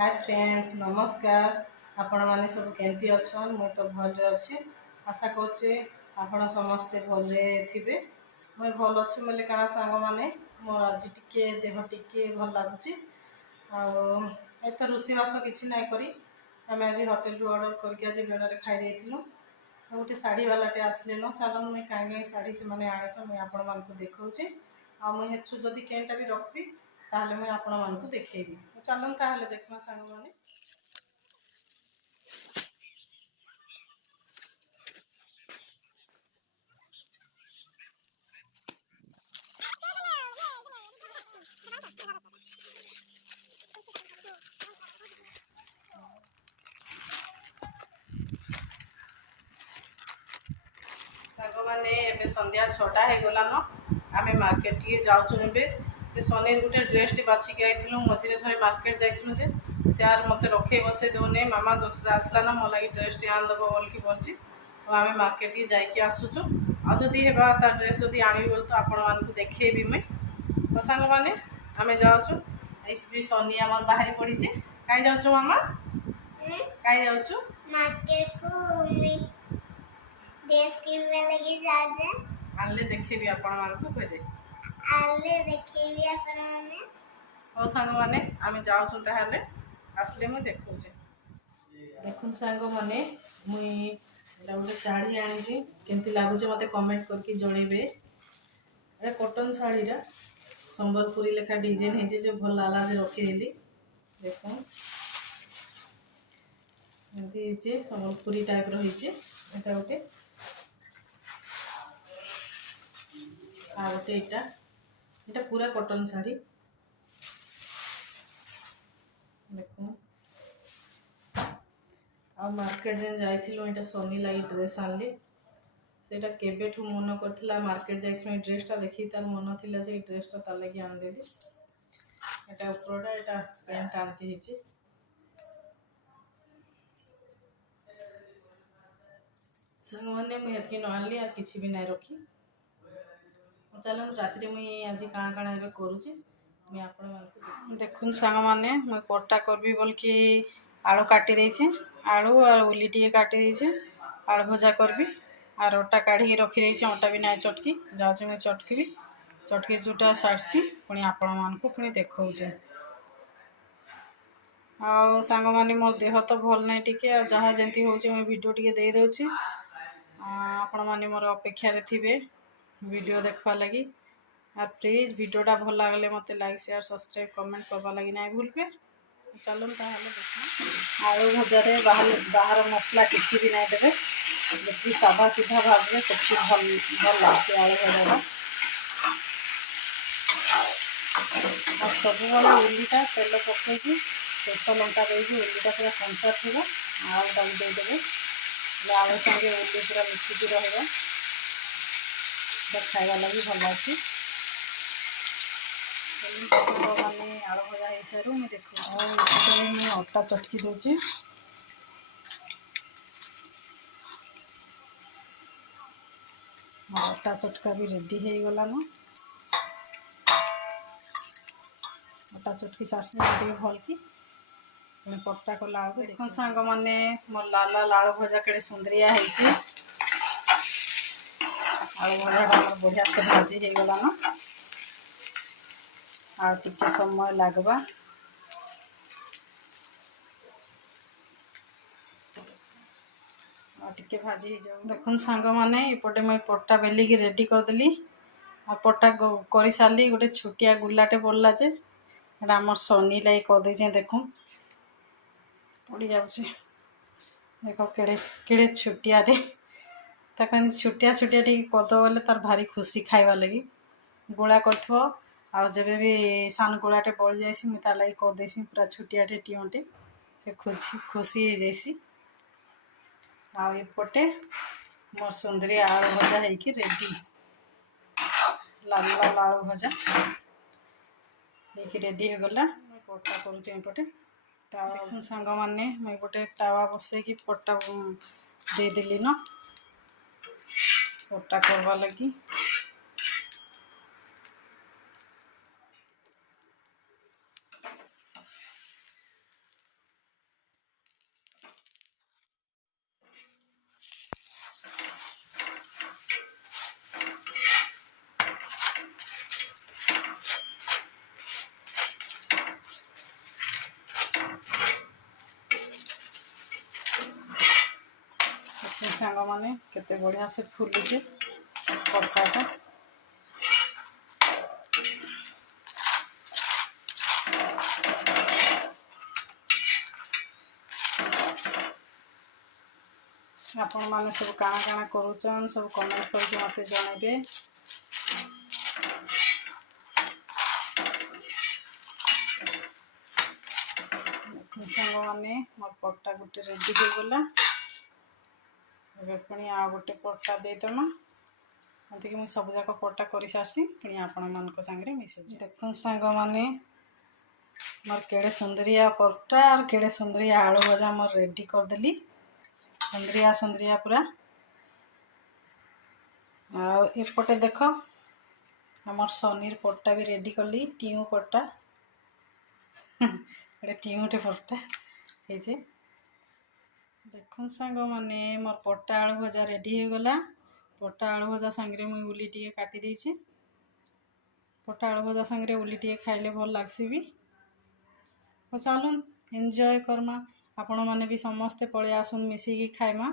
Hi friends नमस्कार। आपण माने सब केंती अछन? मुई तो भल अच्छे। आशा करछे आपण समस्ते भले थिबे। मुई भल अच्छे बोले काना सांग माने मोर आज टिके देह टिके भल लागुची। आ एत रोषे बास किछि नाइ करी आम आज होटेल रु ऑर्डर करके आज बेड़े खाई देथिलु। गोटे शाढ़ी वालाटे आसले न चलन मुई कहीं शाढ़ी से मैंने आनीच मुई आपण मानकु देखौचे आ मुई हेथु जदि केनटा भी रखबी ताहले मुई आपण मानकु देखैबी। चलन ताहले देखना सांग माने। सांग माने एबे संध्या 6टा हे गलान आमे मार्केट टिए जाउछु। एबे सनीर गुटे ड्रेस टी बाछि के आइथिलु। मझिरे थरे मार्केट जाइथिलु जे सियार मते रखे बसे दोने मामा दोसरा आसला ना मो लागि ड्रेस टी आन दबो बोल की बोलची। आमे मार्केट टिए जाई के आसुछु। आ जदि हेबा ता ड्रेस जदि आनी बोल तो आपण मानकु देखैबी मुई। तो सांग माने आमे जाउछु। इस भी सनी हमर बाहर पड़ी जे काई जाउछु मामा काई जाउछु मार्केट को ड्रेस किनने लगी जाजे आले देखैबी आपण मानकु कहि दे आले देखैबी आपण माने। ओ सांग माने आमे जाउछु ताहाले आसले मु देखौचे। देखुन सांग माने मुई एला गोटे साड़ी आनी छी केंती लागुचे मते कमेंट करके जणेबे। ए कॉटन साड़ी रा संबलपुरी लेखा डिजाइन है जे भल लाला जे रखी देली। देखो एंती जे संबलपुरी टाइप रो हिचे एटा गोटे आ गोटे एटा पूरा कॉटन साड़ी। देखो आ मार्केट जे जाइथिलु एटा सोनी लागि ड्रेस आनली। सेटा केबेठु मन करथिला मार्केट जाइथिलु ड्रेसटा देखि तार मन थिला जे ड्रेसटा ता लागि आन देली। एटा उपरटा एटा पैंट आनती हिची। संग माने मैं एतकी न आनली आ किछि भी नै रखी। चलन रात्रि मुई आज काण काण एबे करूची मैं आपण मानकु देखुन सांग माने मैं कोटा करबी बोल की आलू काटी देछि। आलू और उली टिके काटी देछि। आलू भजा करबी और अटा काढ़ी रखी देछि। अटा भी नै चटकी जाउछि मैं चटकी चटकी जुटा सारसी पुणी आपण मानकु पुणी देखौचे। आ सांग माने मोर देह तो भल नै टिके जहा जेंती होउछि मैं वीडियो टिके दे दोछि। आपण माने मोर अपेक्षा रे थिबे वीडियो देखबा लगी। आ प्लीज वीडियोटा भल लागले मते लाइक शेयर सब्सक्राइब कमेंट करबा लगी नै भूलबे। चलन ताहले देखना आलू भजा रे बाहर मसला किछि भी नै देबे जति सादा सीधा भाजबे सबसे भल लागसे आलू भजा। आ सब वाला उल्लीटा तेल पकईकि सोरष लंका देकी उल्लीटा पूरा कंचा थी आलूटा देदेवे आलू संगे उल्ली पूरा मिसिकी रहा खाଇବା लगी भल लगी। मैंने आलू भजा हो सारू मुझे देख अटा चटकी दूची। अटा चटका भी रेडी हो गलान। अटा चटकी सारे भल की पट्टा कला देख सांग माने मोर लाल लाल आलू भजा केड़े सुंदरिया है। आलू भजा बढ़िया से भाजी हो गलान आ टिके समय लगवा। टिके भाजी हो देखुन सांग माने एपटे मुई पट्टा बेलिकी रेडी करदेली। आ पट्टा कर सारी गोटे छोटिया गुलाटे पड़ला जे आम सनी लाई करदे देखु पड़ जाऊे। देख केड़े केड़े छोटियाटे ताक छोटिया छोटिया टी करद बोले तार भारी खुशी खाइबा लगी गोला कर जब भी सान गोलाटे पड़ जाए मुझे लगी करदेसी पूरा छोटियाटे टीटे से खुशी हो जासी। आउपटे मोर सुंदरी आलू भजा होगी रेडी लाल लाल आलू भजा होगी रेडी हो गला। पट्टा करुचे सांग माने मुझे गोटे तावा बसई कि पट्टा देदेली न पट्टा करवा लगी। सांग मैंने केते बढ़िया से फुलुचे पट्टाटा। आपण मैंने सब काଣା काଣା करूचन सब कमेंट करके मते जणाइबे। सांग मैंने मोर पट्टा गोटे रेडी हो गला। पुणी आ गोटे पट्टा देदेमा कि मुझे सब जाक पट्टा कर सारी पुणी आपण मान सागर मिसुच। देख सांग मैंने मोर केड़े सुंदरिया पट्टा और केड़े सुंदरिया आलू भजा मोर रेडी करदेली। सुंदरिया सुंदरिया पूरा आपटे देख आमर सनीर पट्टा भी रेडी कली टीऊ पट्टा एटा टीऊटे पट्टा है। देख सांग मैंने मोर पट्टा आलू भजा रेडी हो गला। पट्टा आलू भजा सांगे मुई उली टी काटी देछि। पट्टा आलू भजा सांगे उली टी खाइले भल लागसी भी। चलून एंजॉय करमा। आपण मैंने भी समस्ते पलि आसुन मिसिकी खाइमा।